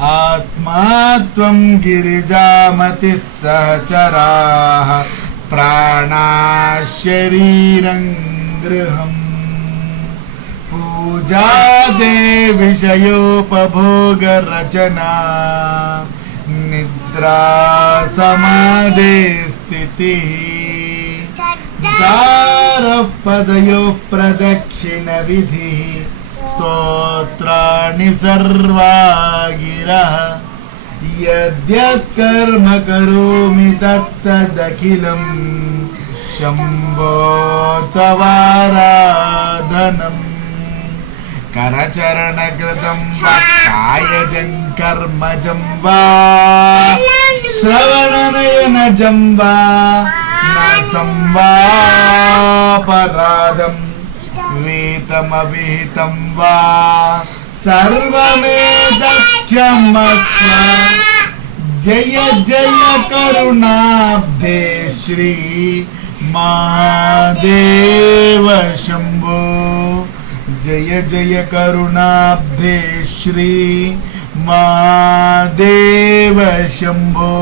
आत्मा त्वं गिरिजामतिः सहचराः प्राणाः शरीरं गृहम् पूजा विषयोपभोगरचना निद्रा समाधे स्थितिः दारः पदयोः प्रदक्षिणविधिः स्तोत्राणि सर्वा गिरः यद्यत् कर्म करोमि तत्तदखिलं शम्भो तवाराधनम् करचरणकृतं वा कायजं कर्मजं वा श्रवणनयनजं वा न संवापराधं वीतमविहितं वा सर्वमेतत्क्षमस्व जय जय करुणाब्धे श्री महादेव शंभो जय जय करुणाब्धे श्री महादेव शंभो।